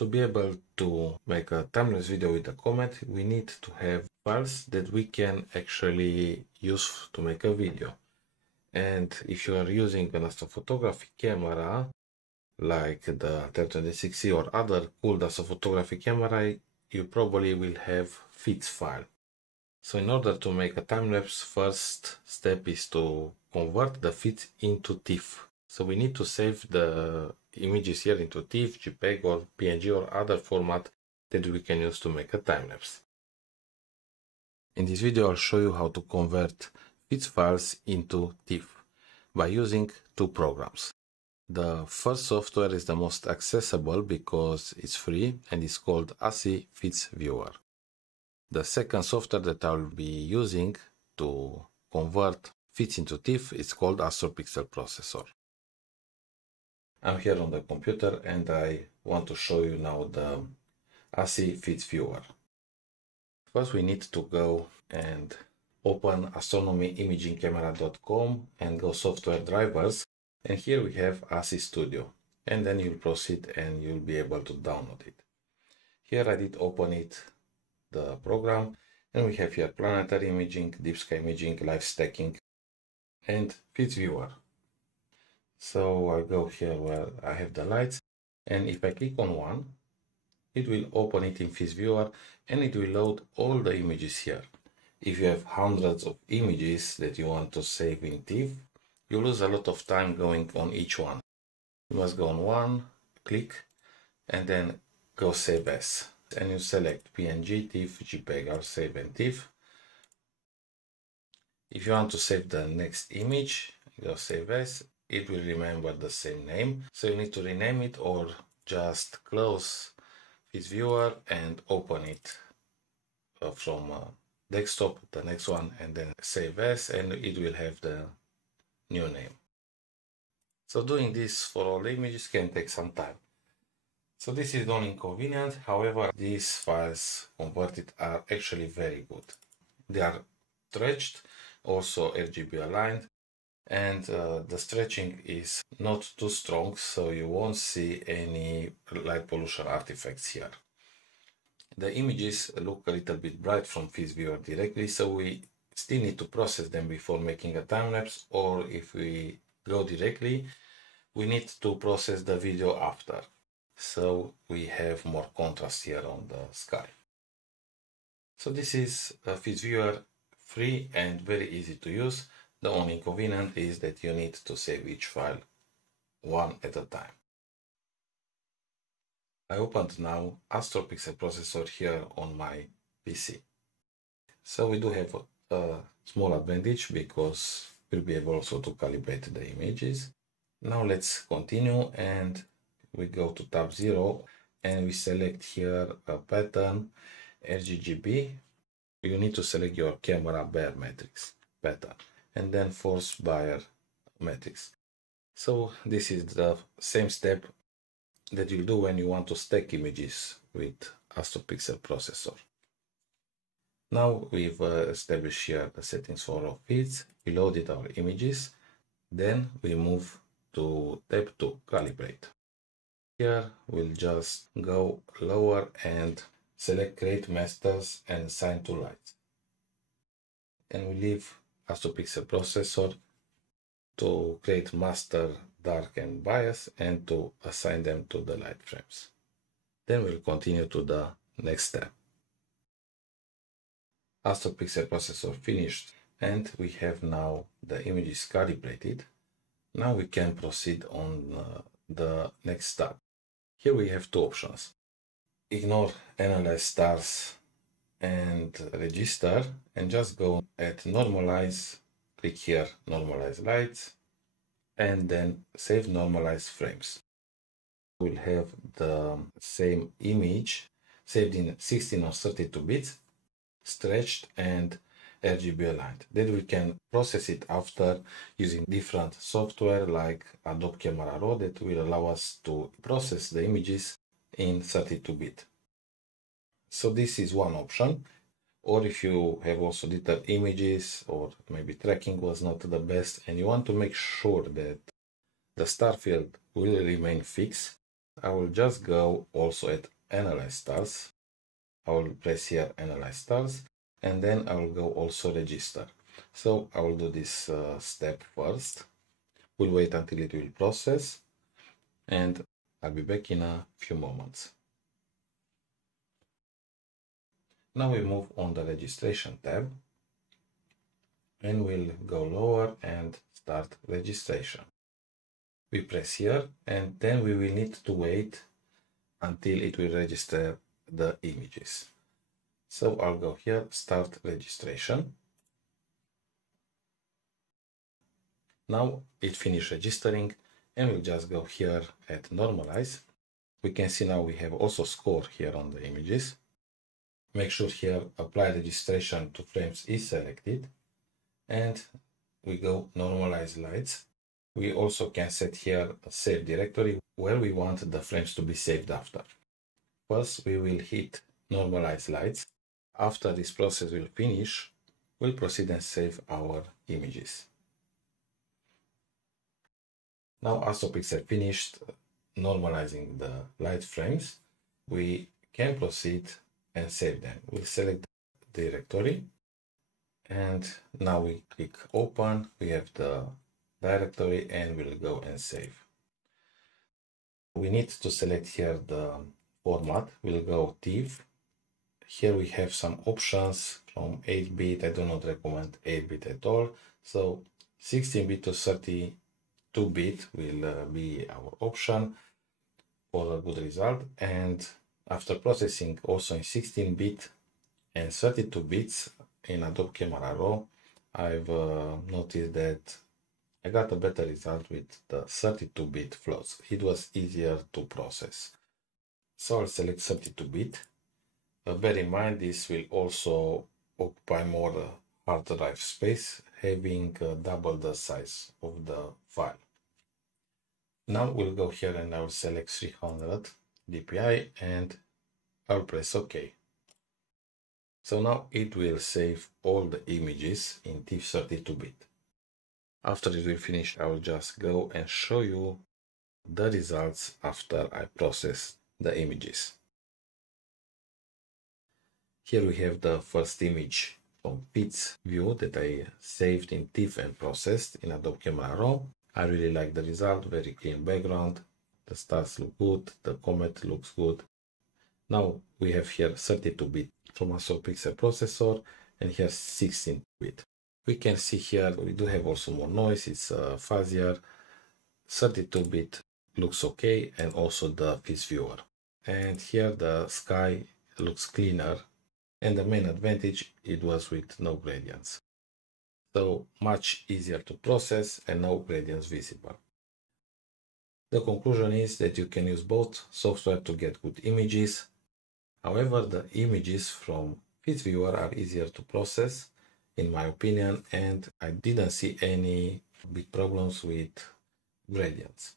To be able to make a time-lapse video with a comet, we need to have files that we can actually use to make a video. And if you are using an astrophotography camera, like the 1026C or other cool astrophotography camera, you probably will have fits file. So in order to make a time-lapse, first step is to convert the fits into TIFF. So we need to save the images here into TIFF, JPEG or PNG or other format that we can use to make a time-lapse. In this video I'll show you how to convert fits files into TIFF by using two programs. The first software is the most accessible because it's free and it's called ASI Fits Viewer. The second software that I'll be using to convert fits into TIFF is called AstroPixel processor. I'm here on the computer and I want to show you now the ASI Fits Viewer. First we need to go and open astronomyimagingcamera.com and go software drivers, and here we have ASI Studio, and then you'll proceed and you'll be able to download it. Here I did open it, the program, and we have here planetary imaging, deep sky imaging, live stacking, and Fits Viewer. So I'll go here where I have the lights, and if I click on one, it will open it in Fits Viewer and it will load all the images here. If you have hundreds of images that you want to save in TIFF, you lose a lot of time going on each one. You must go on one, click, and then go Save As. And you select PNG, TIFF, JPEG. I'll save in TIFF. If you want to save the next image, go Save As. It will remember the same name. So you need to rename it or just close Fits Viewer and open it from desktop, the next one, and then Save As, and it will have the new name. So doing this for all the images can take some time. So this is not inconvenient. However, these files converted are actually very good. They are stretched, also RGB aligned, and the stretching is not too strong, so you won't see any light pollution artifacts here. The images look a little bit bright from Fits Viewer directly, so we still need to process them before making a time-lapse, or if we go directly, we need to process the video after. So we have more contrast here on the sky. So this is a Fits Viewer, free and very easy to use. The only inconvenience is that you need to save each file one at a time. I opened now AstroPixel processor here on my PC. So we do have a small advantage because we'll be able also to calibrate the images. Now let's continue and we go to tab 0 and we select here a pattern RGB. You need to select your camera Bayer matrix pattern and then force Bayer matrix. So this is the same step that you'll do when you want to stack images with AstroPixel processor. Now we've established here the settings for our fits. We loaded our images. Then we move to tab 2, calibrate. Here we'll just go lower and select create masters and assign to lights. And we leave AstroPixel processor to create master, dark and bias and to assign them to the light frames. Then we'll continue to the next step. AstroPixel processor finished and we have now the images calibrated. Now we can proceed on the next step. Here we have two options. Ignore analyze stars and register and just go at normalize, click here normalize lights and then save normalized frames. We'll have the same image saved in 16 or 32 bits, stretched and RGB aligned. Then we can process it after using different software like Adobe Camera Raw that will allow us to process the images in 32-bit. So this is one option. Or if you have also detailed images or maybe tracking was not the best and you want to make sure that the star field will remain fixed, I will just go also at Analyze Stars. I will press here Analyze Stars, and then I will go also Register. So I will do this step first. We'll wait until it will process, and I'll be back in a few moments. Now we move on the Registration tab, and we'll go lower and start registration. We press here, and then we will need to wait until it will register the images. So I'll go here, start registration. Now it finished registering, and we'll just go here at normalize. We can see now we have also score here on the images. Make sure here apply registration to frames is selected, and we go normalize lights. We also can set here a save directory where we want the frames to be saved after. First, we will hit normalize lights. After this process will finish, we'll proceed and save our images. Now AstroPixel finished normalizing the light frames. We can proceed and save them. We'll select the directory, and now we click open. We have the directory, and we'll go and save. We need to select here the format. We'll go TIFF. Here we have some options from 8-bit. I do not recommend 8-bit at all. So 16-bit to 32-bit will be our option for a good result. And after processing also in 16-bit and 32 bits in Adobe Camera Raw, I've noticed that I got a better result with the 32-bit floats. It was easier to process. So I'll select 32-bit. Bear in mind, this will also occupy more hard drive space, having double the size of the file. Now we'll go here and I'll select 300 dpi, and I'll press OK. So now it will save all the images in TIFF 32-bit. After it will finish, I will just go and show you the results after I process the images. Here we have the first image from Fits Viewer that I saved in TIFF and processed in Adobe Camera Raw. I really like the result, very clean background. The stars look good, the comet looks good. Now we have here 32-bit from AstroPixel processor, and here 16-bit. We can see here we do have also more noise, it's fuzzier. 32-bit looks okay, and also the Fits Viewer. And here the sky looks cleaner, and the main advantage, it was with no gradients. So much easier to process and no gradients visible. The conclusion is that you can use both software to get good images. However, the images from Fits Viewer are easier to process, in my opinion, and I didn't see any big problems with gradients.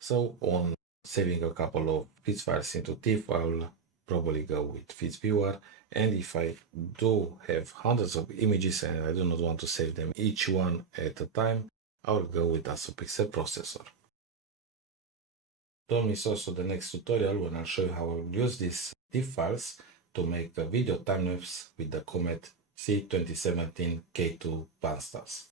So on saving a couple of Fits files into TIFF, I'll probably go with Fits Viewer. And if I do have hundreds of images and I do not want to save them each one at a time, I will go with AstroPixel processor. Don't miss also the next tutorial when I'll show you how I will use these TIFF files to make a video time lapse with the Comet C2017 K2 Panstarrs.